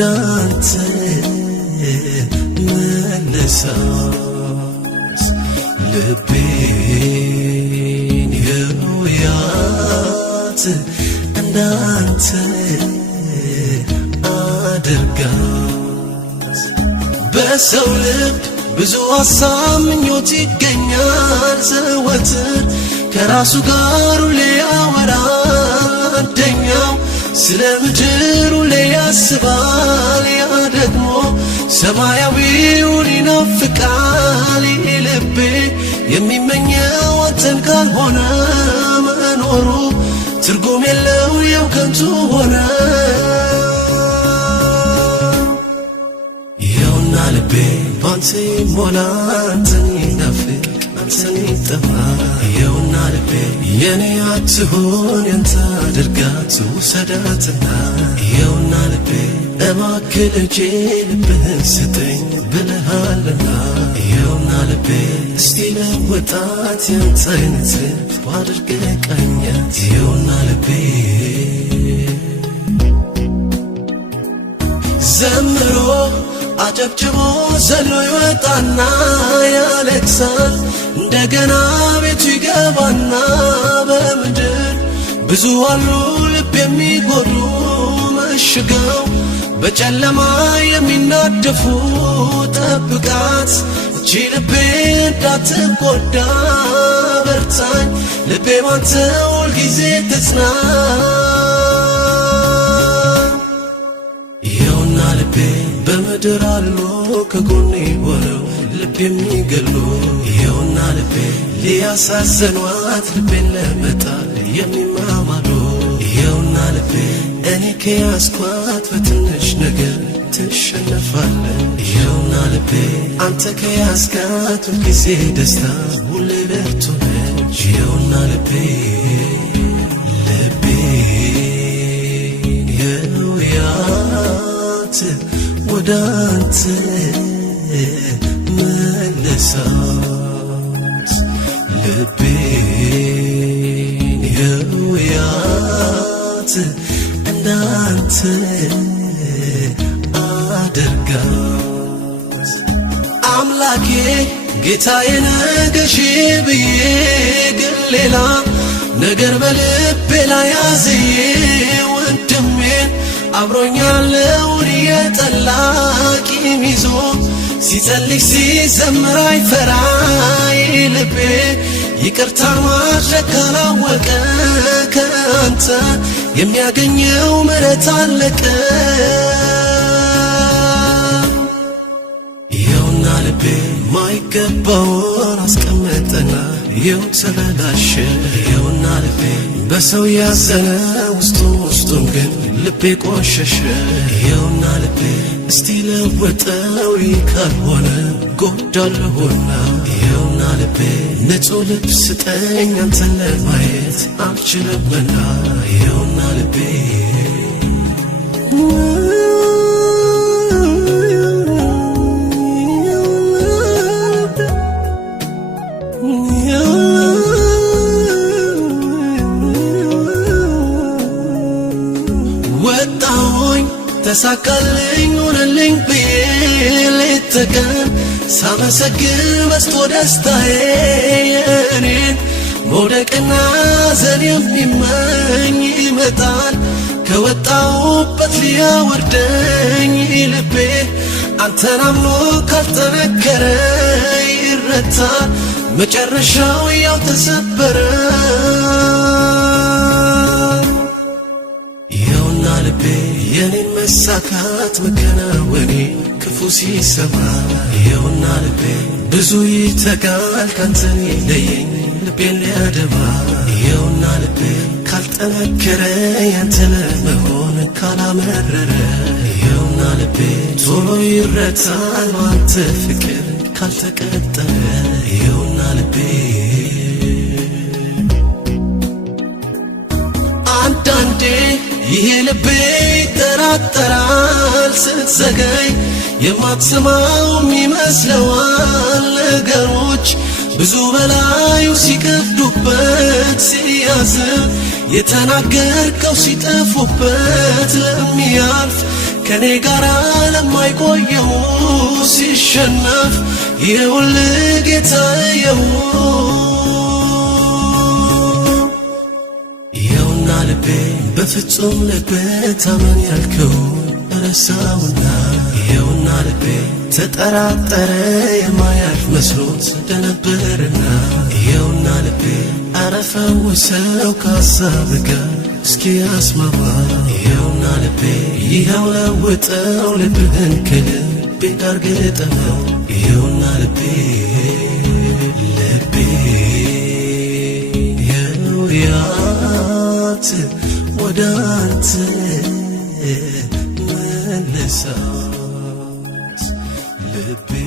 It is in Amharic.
ወዳንተ መለሳት ልቤን የውያት እንዳንተ አድርጋት በሰው ልብ ብዙ ሐሳብ ምኞት ይገኛል ዘወትር ከራሱ ጋር ሁሌ ያወራል አንደኛው ስለ ምድር ሁሌ ያስባል ያ ደግሞ ሰማያዊውን ይናፍቃል ልቤ የሚመኘው አንተን ካልሆነ መኖሩ ትርጉም የለው ያው ከንቱ ሆነ ይኸውና ልቤ ባንተ ይሞላ አንተን ይናፍቅ አንተን ይጠማ ይኸውና ልቤ የኔ አትሆን ያንተ አድርጋት ውሰዳትና ይኸውና ልቤ እባክህ ልጄ ልብህን ስጠኝ ብለሃልና ይኸውና ልቤ እስቲ ለወጣት ያንተ አይነት አድርገህ ቃኛት ይኸውና ልቤ ዘምሮ አጨብጭቦ ዘሎ ይወጣና ያለቅሳል እንደገና ቤቱ ይገባና በምድር ብዙ አሉ ልብ የሚጎዱ መሽገው በጨለማ የሚናደፉ ጠብቃት እቺ ልቤ እንዳትጎዳ በርታኝ ልቤ ባንተ ሁልጊዜ ትጽና ይኸውና ልቤ በምድር አሉ ከጎኔ ሆነው ልብ የሚገሉ ይኸውና ልቤ ሊያሳዘኗት ልቤን ለመጣል የሚማማሉ ይኸውና ልቤ እኔ ከያዝኳት በትንሽ ነገር ትሸነፋለ ይኸውና ልቤ አንተ ከያዝካት ሁልጊዜ ደስታ ሁሌ ብርቱ ነች ይኸውና ልቤ ልቤን የውያት ወዳንተ መለሳት ልቤን የውያት እንዳንተ አድርጋት አምላኬ ጌታዬ ነገሺ ብዬ ግን ሌላ ነገር በልቤ ላይ ያዝዬ ወንድሜን አብሮኛለውን የጠላ ቂም ይዞ ሲጸልይ ሲዘምር አይፈራ ልቤ ይቅርታ ማድረግ ካላወቀ ከአንተ የሚያገኘው ምሕረት አለቀ ይኸውና ልቤ ማይገባውን አስቀመጠና ይኸው ተበላሸ ይኸውና ልቤ በሰው ያዘነ ውስጡም ግን ልቤ ቆሸሸ ይኸውና ልቤ እስቲ ለወጠው ካልሆነ ጎዳለሁና ይኸውና ልቤ ንጹህ ልብ ስጠኝ አንተን ለማየት አልችልምና ይኸውና ልቤ ወጣሁኝ ተሳካልኝ ሆነልኝ ብዬ ሌት ተቀን ሳመሰግን በስቶ ደስታዬ የእኔን መውደቅና ዘን የሚመኝ ይመጣል ከወጣሁበት ሊያወርደኝ ልቤ አንተን አምኖ ካልጠነከረ ይረታል መጨረሻው ያው ተሰበረ ይኸውና ልቤ የኔን መሳካት መከናወኔ ክፉ ሲሰማ ይኸውና ልቤ ብዙ ይተጋል ካንተን ይለየኝ ልቤን ሊያደማ ይኸውና ልቤ ካልጠነከረ ያንተ ለመሆን ካላመረረ ይኸውና ልቤ ቶሎ ይረታል ባንተ ፍቅር ካልተቀጠረ ይኸውና ልቤ አንዳንዴ ይሄ ልቤ ይጠራጠራል ስትዘገይ የማትሰማው ይመስለዋል ነገሮች ብዙ በላዩ ሲከብዱበት ሲያዝን የተናገርከው ሲጠፉበት ለሚያልፍ ከኔ ጋር ለማይቆየው ሲሸነፍ ይኸውልህ ጌታዬው ይኸውና ልቤ በፍጹም ልቤ ታመን ያልከው ረሳውና ይኸውና ልቤ ተጠራጠረ የማያልፍ መስሎት ደነበርና ይኸውና ልቤ አረፈውሰው ከሀሳብ ጋር እስኪ አስማማ ይኸውና ልቤ ይኸው ለውጠው ልብህን ከልቤ ጋር ገጠመው ይኸውና ልቤ ልቤ የውያት ወደ አንተ መለሳት ልቤን